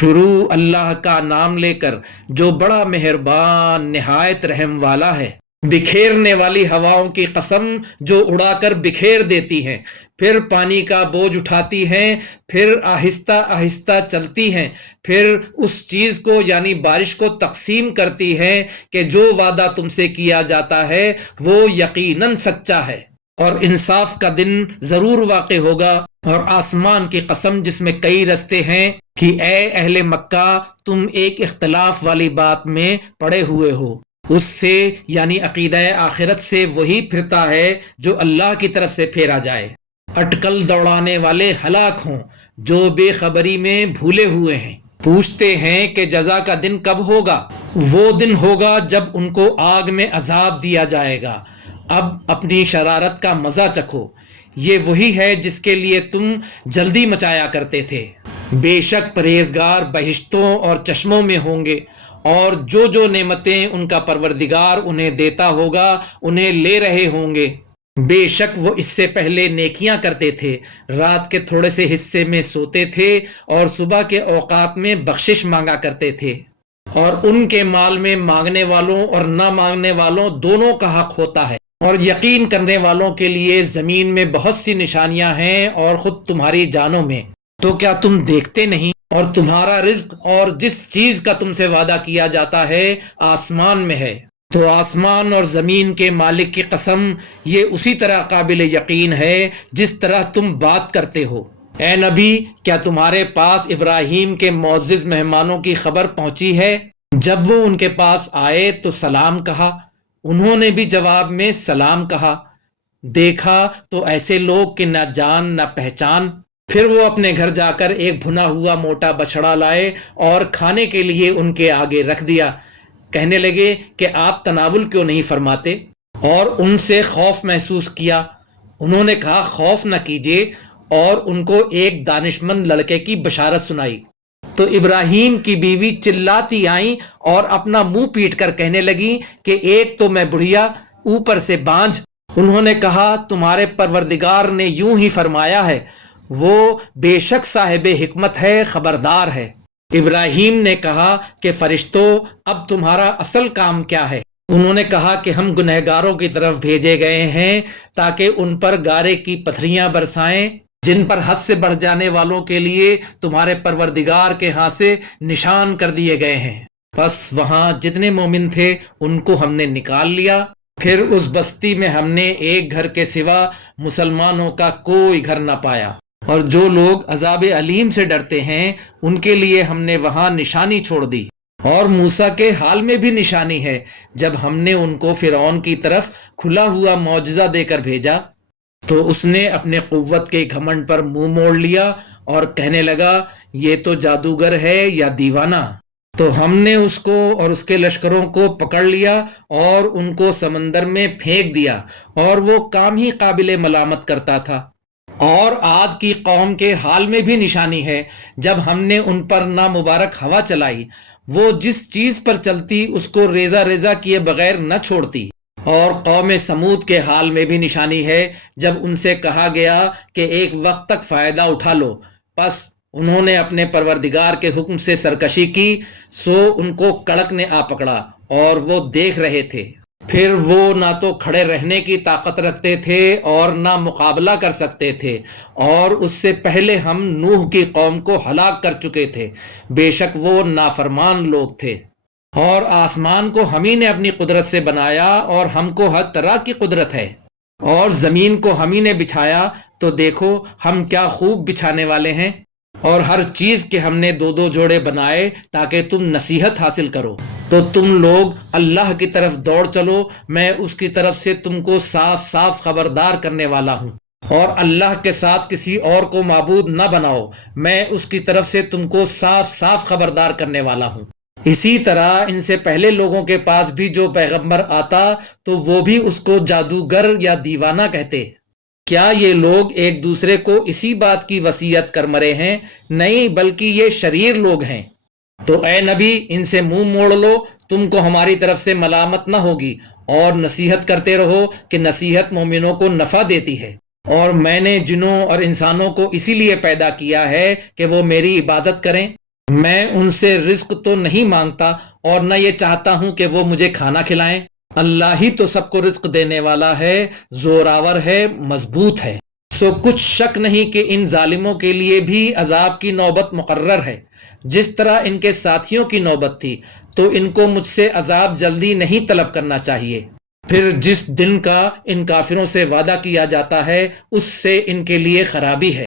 شروع اللہ کا نام لے کر جو بڑا مہربان نہایت رحم والا ہے۔ بکھیرنے والی ہواؤں کی قسم جو اڑا کر بکھیر دیتی ہیں، پھر پانی کا بوجھ اٹھاتی ہیں، پھر آہستہ آہستہ چلتی ہیں، پھر اس چیز کو یعنی بارش کو تقسیم کرتی ہیں کہ جو وعدہ تم سے کیا جاتا ہے وہ یقیناً سچا ہے اور انصاف کا دن ضرور واقع ہوگا۔ اور آسمان کی قسم جس میں کئی رستے ہیں کہ اے اہل مکہ، تم ایک اختلاف والی بات میں پڑے ہوئے ہو، اس سے یعنی عقیدہ آخرت سے وہی پھرتا ہے جو اللہ کی طرف سے پھیرا جائے۔ اٹکل دوڑانے والے ہلاک ہوں جو بے خبری میں بھولے ہوئے ہیں۔ پوچھتے ہیں کہ جزا کا دن کب ہوگا؟ وہ دن ہوگا جب ان کو آگ میں عذاب دیا جائے گا۔ اب اپنی شرارت کا مزہ چکھو، یہ وہی ہے جس کے لیے تم جلدی مچایا کرتے تھے۔ بے شک پرہیزگار بہشتوں اور چشموں میں ہوں گے، اور جو جو نعمتیں ان کا پروردگار انہیں دیتا ہوگا انہیں لے رہے ہوں گے۔ بے شک وہ اس سے پہلے نیکیاں کرتے تھے، رات کے تھوڑے سے حصے میں سوتے تھے اور صبح کے اوقات میں بخشش مانگا کرتے تھے، اور ان کے مال میں مانگنے والوں اور نہ مانگنے والوں دونوں کا حق ہوتا ہے۔ اور یقین کرنے والوں کے لیے زمین میں بہت سی نشانیاں ہیں اور خود تمہاری جانوں میں، تو کیا تم دیکھتے نہیں؟ اور تمہارا رزق اور جس چیز کا تم سے وعدہ کیا جاتا ہے آسمان میں ہے، تو آسمان اور زمین کے مالک کی قسم یہ اسی طرح قابل یقین ہے جس طرح تم بات کرتے ہو۔ اے نبی، کیا تمہارے پاس ابراہیم کے معزز مہمانوں کی خبر پہنچی ہے؟ جب وہ ان کے پاس آئے تو سلام کہا، انہوں نے بھی جواب میں سلام کہا۔ دیکھا تو ایسے لوگ کہ نہ جان نہ پہچان۔ پھر وہ اپنے گھر جا کر ایک بھنا ہوا موٹا بچڑا لائے اور کھانے کے لیے ان کے آگے رکھ دیا۔ کہنے لگے کہ آپ تناول کیوں نہیں فرماتے؟ اور ان سے خوف محسوس کیا۔ انہوں نے کہا خوف نہ کیجیے، اور ان کو ایک دانشمند لڑکے کی بشارت سنائی۔ تو ابراہیم کی بیوی چلاتی آئیں اور اپنا منہ پیٹ کر کہنے لگی کہ ایک تو میں بڑھیا، اوپر سے بانجھ۔ انہوں نے کہا تمہارے پروردگار نے یوں ہی فرمایا ہے، وہ بے شک صاحب حکمت ہے، خبردار ہے۔ ابراہیم نے کہا کہ فرشتوں، اب تمہارا اصل کام کیا ہے؟ انہوں نے کہا کہ ہم گنہگاروں کی طرف بھیجے گئے ہیں تاکہ ان پر گارے کی پتھریاں برسائیں، جن پر حد سے بڑھ جانے والوں کے لیے تمہارے پروردگار کے ہاں سے نشان کر دیے گئے ہیں۔ بس وہاں جتنے مومن تھے ان کو ہم نے نکال لیا، پھر اس بستی میں ہم نے ایک گھر کے سوا مسلمانوں کا کوئی گھر نہ پایا۔ اور جو لوگ عذاب علیم سے ڈرتے ہیں ان کے لیے ہم نے وہاں نشانی چھوڑ دی۔ اور موسیٰ کے حال میں بھی نشانی ہے، جب ہم نے ان کو فرعون کی طرف کھلا ہوا معجزہ دے کر بھیجا تو اس نے اپنے قوت کے گھمنڈ پر منہ موڑ لیا اور کہنے لگا یہ تو جادوگر ہے یا دیوانہ۔ تو ہم نے اس کو اور اس کے لشکروں کو پکڑ لیا اور ان کو سمندر میں پھینک دیا، اور وہ کام ہی قابل ملامت کرتا تھا۔ اور عاد کی قوم کے حال میں بھی نشانی ہے، جب ہم نے ان پر نامبارک ہوا چلائی، وہ جس چیز پر چلتی اس کو ریزہ ریزہ کیے بغیر نہ چھوڑتی۔ اور قوم سمود کے حال میں بھی نشانی ہے، جب ان سے کہا گیا کہ ایک وقت تک فائدہ اٹھا لو، پس انہوں نے اپنے پروردگار کے حکم سے سرکشی کی، سو ان کو کڑک نے آ پکڑا اور وہ دیکھ رہے تھے۔ پھر وہ نہ تو کھڑے رہنے کی طاقت رکھتے تھے اور نہ مقابلہ کر سکتے تھے، اور اس سے پہلے ہم نوح کی قوم کو ہلاک کر چکے تھے، بے شک وہ نافرمان لوگ تھے۔ اور آسمان کو ہم ہی نے اپنی قدرت سے بنایا، اور ہم کو ہر طرح کی قدرت ہے۔ اور زمین کو ہم ہی نے بچھایا، تو دیکھو ہم کیا خوب بچھانے والے ہیں۔ اور ہر چیز کے ہم نے دو دو جوڑے بنائے تاکہ تم نصیحت حاصل کرو۔ تو تم لوگ اللہ کی طرف دوڑ چلو، میں اس کی طرف سے تم کو صاف صاف خبردار کرنے والا ہوں۔ اور اللہ کے ساتھ کسی اور کو معبود نہ بناؤ، میں اس کی طرف سے تم کو صاف صاف خبردار کرنے والا ہوں۔ اسی طرح ان سے پہلے لوگوں کے پاس بھی جو پیغمبر آتا تو وہ بھی اس کو جادوگر یا دیوانہ کہتے۔ کیا یہ لوگ ایک دوسرے کو اسی بات کی وصیت کر مرے ہیں؟ نہیں، بلکہ یہ شریر لوگ ہیں۔ تو اے نبی، ان سے منہ موڑ لو، تم کو ہماری طرف سے ملامت نہ ہوگی، اور نصیحت کرتے رہو کہ نصیحت مومنوں کو نفع دیتی ہے۔ اور میں نے جنوں اور انسانوں کو اسی لیے پیدا کیا ہے کہ وہ میری عبادت کریں۔ میں ان سے رزق تو نہیں مانگتا اور نہ یہ چاہتا ہوں کہ وہ مجھے کھانا کھلائیں۔ اللہ ہی تو سب کو رزق دینے والا ہے، زوراور ہے، مضبوط ہے۔ سو کچھ شک نہیں کہ ان ظالموں کے لیے بھی عذاب کی نوبت مقرر ہے، جس طرح ان کے ساتھیوں کی نوبت تھی، تو ان کو مجھ سے عذاب جلدی نہیں طلب کرنا چاہیے۔ پھر جس دن کا ان کافروں سے وعدہ کیا جاتا ہے اس سے ان کے لیے خرابی ہے۔